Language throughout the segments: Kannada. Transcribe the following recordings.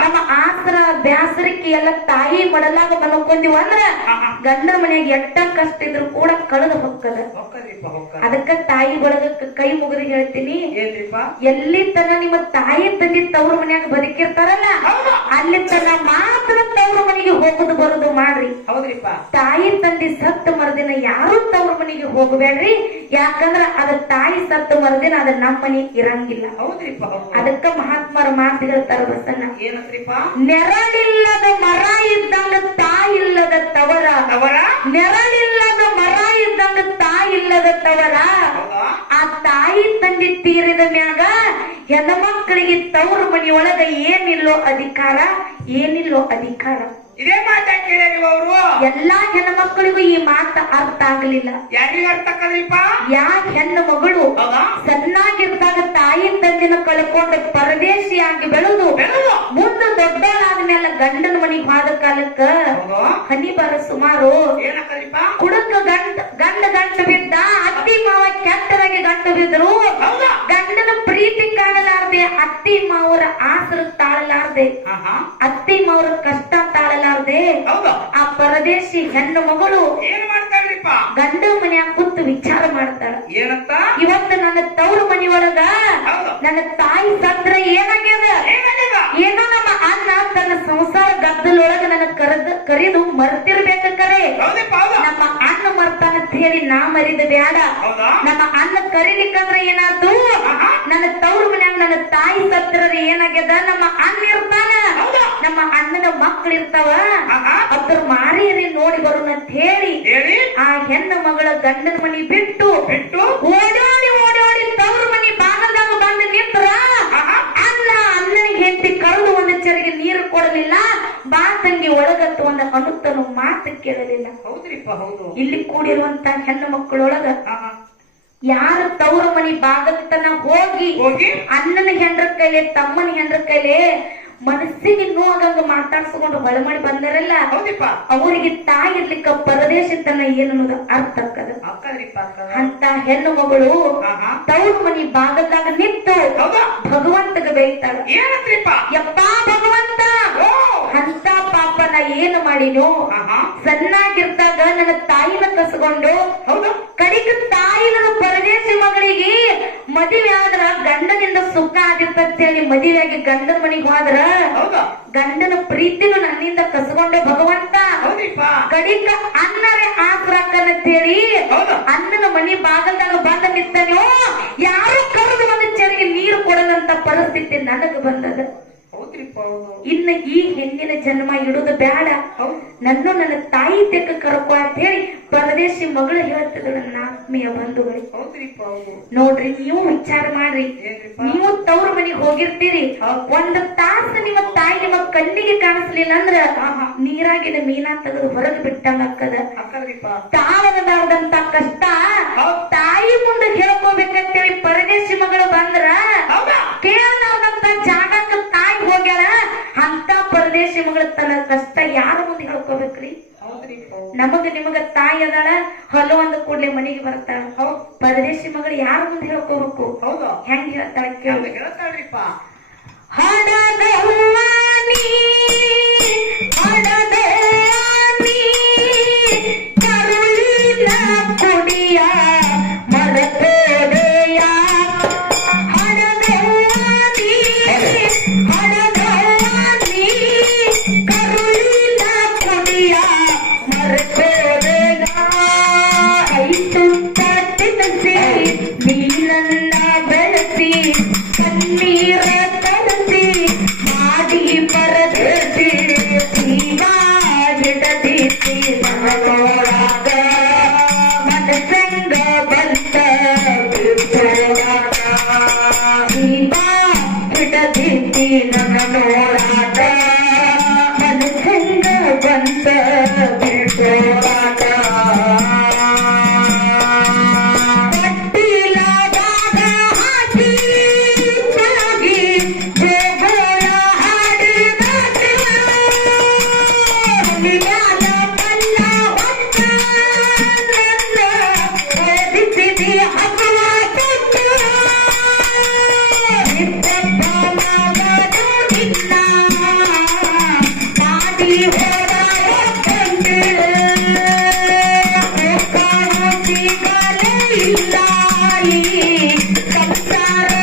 ನಮ್ಮ ಆಸರ ಬ್ಯಾಸರಕ್ಕೆ ಎಲ್ಲ ತಾಯಿ ಮಡಲಾಗ ಮಲ್ಕೊಂಡಿವ ಅಂದ್ರ. ಗಂಡನ ಮನೆಯಾಗ ಎಟ್ಟ ಕಷ್ಟ ಇದ್ರು ಕೂಡ ಕಳೆದ ಹೊಕ್ಕದ ಅದಕ್ಕ ತಾಯಿ ಬಳಗಕ್ಕೆ ಕೈ ಮುಗಿದು ಹೇಳ್ತೀನಿ. ಎಲ್ಲಿ ತನ ನಿಮ್ಮ ತಾಯಿ ತಂದಿ ತವ್ರ ಮನ್ಯಾಗ ಬದುಕಿರ್ತಾರಲ್ಲ. ಅಲ್ಲಿ ತನ ಮಾತ್ರ ತವ್ರ ಮನೆಗೆ ಹೋಗುದು ಬರುದು ಮಾಡ್ರಿ. ತಾಯಿ ತಂದಿ ಸತ್ತ ಮರದಿನ ಯಾರು ತವ್ರ ಮನೆಗೆ ಹೋಗಬೇಡ್ರಿ. ಯಾಕಂದ್ರ ಅದ ತಾಯಿ ಸತ್ತ ಮರದಿನ ಅದ ನಮ್ಮ ಮನೆ ಇರಂಗಿಲ್ಲ. ಅದಕ್ಕ ಮಹಾತ್ಮರ ಮಾತು ಹೇಳ್ತಾರ ಬಸನ್ನ ಏನಂತ್ರಿಪ್ಪ ನೆರಳಿಲ್ಲದ ಮರ ಇದ್ದಂಗ ತಾಯಿಲ್ಲದ ತವರ. ಅವರ ನೆರಳಿಲ್ಲದ ಮರ ಇದ್ದಂಗ ತಾಯಿಲ್ಲದ ತವರ. ಆ ತಾಯಿ ತಂದೆ ತೀರಿದ ಮ್ಯಾಗ ಹೆಣ್ಮಕ್ಳಿಗೆ ತವ್ರ ಮನೆಯೊಳಗ ಏನಿಲ್ಲೋ ಅಧಿಕಾರ ಏನಿಲ್ಲೋ ಅಧಿಕಾರ. ಇದೇ ಮಾತಾ ಕೇಳ್ಯಾರಿ ಅವರು? ಎಲ್ಲಾ ಹೆಣ್ಮಕ್ಳಿಗೂ ಈ ಮಾತ ಅರ್ಥ ಆಗ್ಲಿಲ್ಲ. ಯಾರಿಗ ಅರ್ಥ ಆಕದ್ರಿಪ್ಪ ಯಾ ಹೆಣ್ಣು ಮಗಳು? ಹೌದಾ? ಸಣ್ಣಾಗಿದ್ದಾಗ ತಾಯಿ ತಂದಿನ ಕಳ್ಕೊಂಡು ಪರದೇಶಿಯಾಗಿ ಬೆಳೆದು ಮುಂದೆ ದೊಡ್ಡವಳಾದ್ಮೇಲೆ ಗಂಡನ ಮನೆಗೆ ಹೋದ ಕಾಲಕ್ಕ ಹನಿ ಬರ ಸುಮಾರು. ಕುಡಕ ಗಂಡ ಗಂಡ ಗಂಟು ಬಿದ್ದ ಅತ್ತಿ ಮಾವ ಕೆಟ್ಟದಾಗಿ ಗಂಟ ಬಿದ್ರು. ಗಂಡನ ಪ್ರೀತಿ ಕಾಣಲಾರ್ದೆ ಅತ್ತಿ ಮಾವರ ಆಸರು ತಾಳಲಾರ್ದೆ. ಅತ್ತಿ ಮಾವರ ಕಷ್ಟ ತಾಳಲಾರ್ದೆ. ಹೌದು. ಆ ಪರದೇಶಿ ಹೆಣ್ಣು ಮಗಳು ಏನ್ ಮಾಡ್ತಾಳ್ರಿಪ್ಪ ಗಂಡ ಮನ್ಯಾಗ ಕುತ್ತು ವಿಚಾರ ಮಾಡ್ತಾಳ ಏನಂತ? ಇವತ್ತು ನನ್ನ ತವರು ಮನಿಯೊಳಗ ನನ್ನ ತಾಯಿ ಸತ್ರ ಏನಾಗ್ಯದ? ಏನಾಗ್ಯದ? ಏನೋ ನಮ್ಮ ಅಣ್ಣ ತನ್ನ ಸಂಸಾರ ಗದ್ದಲೊಳಗ ನನ್ನ ಕರೆದ ಕರೆದು ಮರ್ತಿರ್ಬೇಕ ಕರೆ ನಮ್ಮ ಅಣ್ಣ ಮರ್ತಾನ ಅಂತ ಹೇಳಿ ನಾ ಮರಿದ ಬ್ಯಾಡ. ಹೌದಾ? ನಮ್ಮ ಅನ್ನ ಕರೀಲಿಕ್ಕಂದ್ರ ಏನಾದ್ರು. ನನ್ನ ತವ್ರ ಮನ್ಯಾಗ ನನ್ನ ತಾಯಿ ಸತ್ರದ ಏನಾಗ್ಯದ? ನಮ್ಮ ಅಣ್ಣ ಇರ್ತಾನ. ನಮ್ಮ ಅಣ್ಣನ ಮಕ್ಳು ಇರ್ತಾವ. ಅದ್ರ ಮಾರಿಯರಿ ನೋಡಿ ಬರೋಣ ಅಂತ ಹೇಳಿ ಆ ಹೆಣ್ಣು ಮಗಳ ಗಂಡನ ಮನಿ ಬಿಟ್ಟು ಬಿಟ್ಟು? ಓಡಾಡಿ ಓಡಾಡಿ ತವ್ರ ಮನಿ ಬಾಗಲ್ದಾಗ ಬಂದು ನಿಂತ್ರ? ಹೆಂಡತಿ ಕರೆದು ಒಂದು ಚರಿಗೆ ನೀರು ಕೊಡಲಿಲ್ಲ ಬಾ ತಂಗಿ ಒಳಗತ್ತು ಒಂದು ಅನುತ್ತನು ಮಾತು ಕೇಳಲಿಲ್ಲ. ಹೌದ್ರಿಪ್ಪ ಹೌದು. ಇಲ್ಲಿ ಕೂಡಿರುವಂತ ಹೆಣ್ಣು ಮಕ್ಕಳೊಳಗ ಯಾರು ತವ್ರ ಮನಿ ಬಾಗಲ್ತನ ಹೋಗಿ ಹೋಗಿ? ಅಣ್ಣನ ಹೆಂಡ್ರ ಕೈಲೆ ತಮ್ಮನ ಹೆಂಡ್ರ ಕೈಲೆ ಮನಸ್ಸಿಗೆ ನೋವಾಗಂಗ ಮಾತಾಡ್ಸ್ಕೊಂಡು ಮಾಡಿ ಬಂದರಲ್ಲ ಹೌದಿಪ್ಪ. ಅವರಿಗೆ ತಾಯಿ ಇರ್ಲಿಕ್ಕ ಪರದೇಶತನ ಏನು ಅನ್ನೋದು ಅರ್ಥ ಅಕ್ಕದ ಅಂತ ಹೆಣ್ಣು ಮಗಳು. ತವ್ರ ಮನಿ ಭಾಗದಾಗ ನಿಂತು ಭಗವಂತಗ ಬೇಯ್ತಾಳ. ಏನಂತ್ರಿಪ್ಪ ಯಪ್ಪಾ ಭಗವಂತ! ಅಂತ ಪಾಪ ನಾ ಏನು ಮಾಡಿನೋ ಆಹಾ. ಸಣ್ಣಾಗಿರ್ದಾಗ ನನ್ನ ತಾಯಿನ ಕಸ್ಕೊಂಡು ಹೌದು? ಕಡಿಕ ತಾಯಿ ನನ್ನ ಪರದೇಶಿ ಮಗಳಿಗೆ ಮದುವೆ ಆದ್ರ ಗಂಡನಿಂದ ಸುಖ ಆಗಿರ್ತಂತೇಳಿ ಮದುವೆಯಾಗಿ ಗಂಡನ ಮನೆಗೆ ಹೋದ್ರ ಹೌದಾ? ಗಂಡನ ಪ್ರೀತಿನು ನನ್ನಿಂದ ಕಸ್ಕೊಂಡ ಭಗವಂತ ಕಡಿಕ ಅನ್ನವೇ ಆಕ್ರಕ್ಕಂತೇಳಿ ಅನ್ನನ ಮನಿ ಬಾಗಲ್ದಾಗ ಬಂದ ನಿಂತನೋ ಯಾರು ಕರೆದು ಒಂದು ಚೆರಿಗೆ ನೀರು ಕೊಡದಂತ ಪರಿಸ್ಥಿತಿ ನನಗ ಬಂದದ. ಇನ್ನು ಈ ಹೆಣ್ಣಿನ ಜನ್ಮ ಇಡೋದು ಬೇಡ. ನನ್ನ ನನ್ನ ತಾಯಿ ತೆಕ್ಕ ಕರ್ಕೊ ಅಂತ ಹೇಳಿ ಪರದೇಶಿ ಮಗಳು ಹೇಳ್ತದ ನನ್ನ ಆತ್ಮೀಯ ಬಂಧುಗಳು. ನೋಡ್ರಿ ನೀವು ವಿಚಾರ ಮಾಡ್ರಿ. ನೀವು ತವ್ರ ಮನಿಗ್ ಹೋಗಿರ್ತೀರಿ. ಒಂದ್ ತಾಸು ನಿಮ್ಮ ತಾಯಿ ನಿಮ್ಮ ಕಣ್ಣಿಗೆ ಕಾಣಿಸ್ಲಿಲ್ಲ ಅಂದ್ರ ನೀರಾಗಿನ ಮೀನಾ ತೆಗೆದು ಹೊರಗೆ ಬಿಟ್ಟಂಗ ಅಕ್ಕದ ತಾಳಲಾರ್ದಂತ ಕಷ್ಟ. ತಾಯಿ ಮುಂದೆ ಹೇಳ್ಕೋಬೇಕಂತೇಳಿ ಪರದೇಶಿ ಮಗಳು ತಾಯಿ ಅದಾಳ ಹೊಲ ಒಂದು ಕೂಡ್ಲೆ ಮನೆಗೆ ಬರ್ತಾಳ. ಹೌದ್ ಪರದೇಶಿ ಮಗಳು ಯಾರ ಮುಂದೆ ಹೇಳ್ಕೋಬೇಕು? ಹೌದು. ಹೆಂಗ್ ಹೇಳ್ತಾಳ ಕೇಳ. ಹೌದು ಹೇಳ್ತಾಳ್ರಿಪ್ಪ? ಹಡದವ್ವಾನಿ, ಹಿಡದೀಸಿ ನನಗೊಳಗ கற்றாரி கற்றார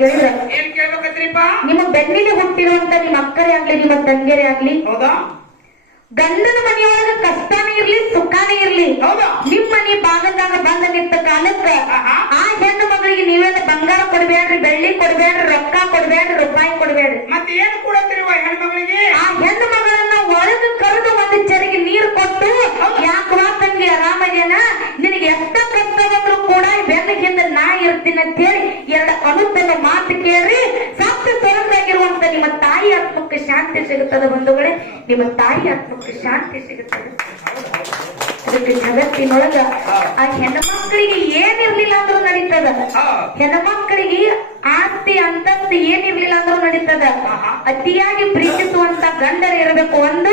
ಕೇಳಿದ್ರ ಏನ್ ಕೇಳ್ಬೇಕತ್ರಿಪ್ಪ ನಿಮ್ಮ ಬೆನ್ನಿಗೆ ಹುಟ್ಟಿರುವಂತ ನಿಮ್ಮ ಅಕ್ಕರೇ ಆಗ್ಲಿ ನಿಮ್ಮ ತಂಗಿಯರೇ ಆಗ್ಲಿ ಹೌದಾ? ಗಂಡನ ಮನೆಯೊಳಗ ಕಷ್ಟನೇ ಇರ್ಲಿ ಸುಖಾನೇ ಇರ್ಲಿ. ಹೌದಾ? ನಿಮ್ ಮನಿ ಭಾಗದಾಗ ಬಂದ ನಿಂತ ಕಾಲಕ್ಕ ಆ ಹೆಣ್ಣು ಮಗಳಿಗೆ ನೀವೇನು ಬಂಗಾರ ಕೊಡ್ಬೇಡ್ರಿ ಬೆಳ್ಳಿ ಕೊಡ್ಬೇಡ್ರಿ ರೊಕ್ಕ ಕೊಡ್ಬೇಡ್ರಿ ರೂಪಾಯಿ ಕೊಡ್ಬೇಡ್ರಿ. ಮತ್ತೆ ಏನ್ ಹೆಣ್ಣು ಮಗಳಿಗೆ? ಆ ಹೆಣ್ಣು ಮಗಳನ್ನ ಒಳಗ ಕರೆದು ಒಂದು ಚರಿಗೆ ನೀರು ಕೊಟ್ಟು ಯಾಕವಾ ತಂಗಿ ಆರಾಮದೇನ ನಿನಗೆ ಎಷ್ಟ ಕಷ್ಟ ಬಂದ್ರು ಕೂಡ ಬೆನ್ನ ಹಿಂದೆ ನಾ ಇರ್ತೀನಿ ಅಂತ ಹೇಳಿ ಎರಡು ಮಾತು ಕೇಳಿ ಸತ್ತ ತೊಲಗಾಗಿರುವಂತ ನಿಮ್ಮ ತಾಯಿ ಆತ್ಮಕ್ಕೆ ಶಾಂತಿ ಸಿಗುತ್ತದೆ ಬಂಧುಗಳೇ. ನಿಮ್ಮ ತಾಯಿ ಆತ್ಮಕ್ಕೆ ಶಾಂತಿ ಸಿಗುತ್ತದೆ. ಜಗತ್ತಿನೊಳಗ ಆ ಹೆಣ್ಮಕ್ಳಿಗೆ ಏನಿರ್ಲಿಲ್ಲ ಅಂದ್ರೂ ನಡೀತದ. ಹೆಣ್ಮಕ್ಳಿಗೆ ಆಸ್ತಿ ಅಂತಸ್ತು ಏನಿರ್ಲಿಲ್ಲ ಅಂದ್ರೂ ನಡೀತದ. ಅತಿಯಾಗಿ ಪ್ರೀತಿಸುವಂತ ಗಂಡರ ಇರಬೇಕು ಒಂದು.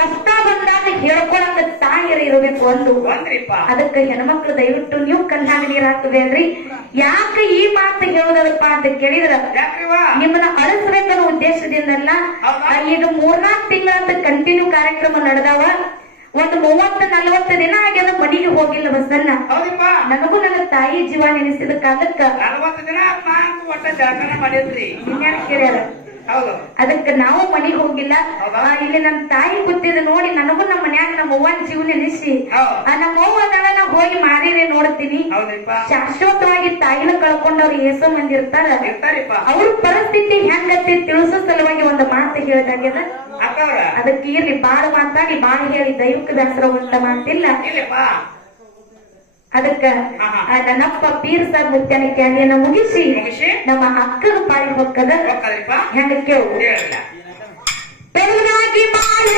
ಕಷ್ಟ ಬಂದಾಗ ಹೇಳ್ಕೊಳಂತ ತಾಯಿಯರು ಇರಬೇಕು ಒಂದು. ಅದಕ್ಕೆ ಹೆಣ್ಮಕ್ಳು ದಯವಿಟ್ಟು ನೀವು ಕಣ್ಣಾಗ ನೀರ್ ಹಾಕಬೇಡ್ರಿ ಯಾಕೆ ಈ ಮಾತು ಹೇಳುದಪ್ಪ ಅಂತ ಕೇಳಿದ್ರ? ನಿಮ್ಮನ್ನ ಅಳಿಸ್ಬೇಕನ್ನೋ ಉದ್ದೇಶದಿಂದಲ್ಲ. ಈಗ ಮೂರ್ನಾಲ್ಕು ತಿಂಗಳಂತ ಕಂಟಿನ್ಯೂ ಕಾರ್ಯಕ್ರಮ ನಡೆದಾವ. ಒಂದು ಮೂವತ್ತು ನಲವತ್ತು ದಿನ ಆಗ್ಯದ ಮನೆಗೆ ಹೋಗಿಲ್ಲ ಬಸ್ಸನ್ನ ಹೌದಿಪ್ಪ. ನನಗೂ ನನ್ನ ತಾಯಿ ಜೀವ ನೆನೆಸಿದ ಕಾಲಕ್ಕ ನಲವತ್ತು ದಿನ ನಾಲ್ಕು ಒಟ್ಟ ಜಳಕನ ಮಾಡಿದ್ರಿ. ಹೌದು. ಅದಕ್ಕೆ ನಾವು ಮನೆಗೆ ಹೋಗಿಲ್ಲ. ಇಲ್ಲಿ ನನ್ನ ತಾಯಿ ಕೂತಿದ್ ನೋಡಿ ನನಗೂ ನಮ್ಮ ಮನ್ಯಾಗ ನಮ್ಮ ಅವ್ವನ ಜೀವ ನೆನೆಸಿ. ಆ, ನಮ್ಮ ಅವ್ವ ಅದನ್ನ ನಾ ಹೋಗಿ ಮಾರಿರೇ ನೋಡ್ತೀನಿ. ಶಾಶ್ವತವಾಗಿ ತಾಯಿನ ಕಳ್ಕೊಂಡವ್ರು ಏಸೋ ಮಂದಿ ಇರ್ತಾರ ಅವ್ರ ಪರಿಸ್ಥಿತಿ ಹೆಂಗತಿ ತಿಳಿಸೋ ಸಲುವಾಗಿ ಒಂದು ಮಾತು ಹೇಳಿದಾಗ್ಯದ. ಅದಕ್ಕೆ ಇರ್ಲಿ ಬಾಳ ಮಾತಾಡಿ ಬಾಳ ಹೇಳಿ ದೈವಕ್ಕೆ ದಾಸರವಂತ ಮಾತಿಲ್ಲ. ಅದಕ್ಕ ನನ್ನಪ್ಪ ಪೀರ್ ಸಾಬ್ ಮುತ್ಯಾನ ಕ್ಯಾಂಡಿಯನ್ನ ಮುಗಿಸಿ ನಮ್ಮ ಅಕ್ಕನ ಪಾಳಿ ಹೊಕ್ಕದ. ಹೆಂಗ ಕೇಳು? ಬೆಳಗಾಗಿ ಬಾಳೆ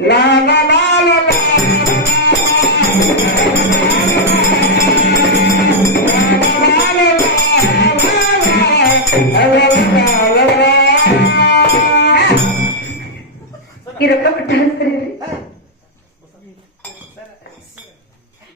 La la la la la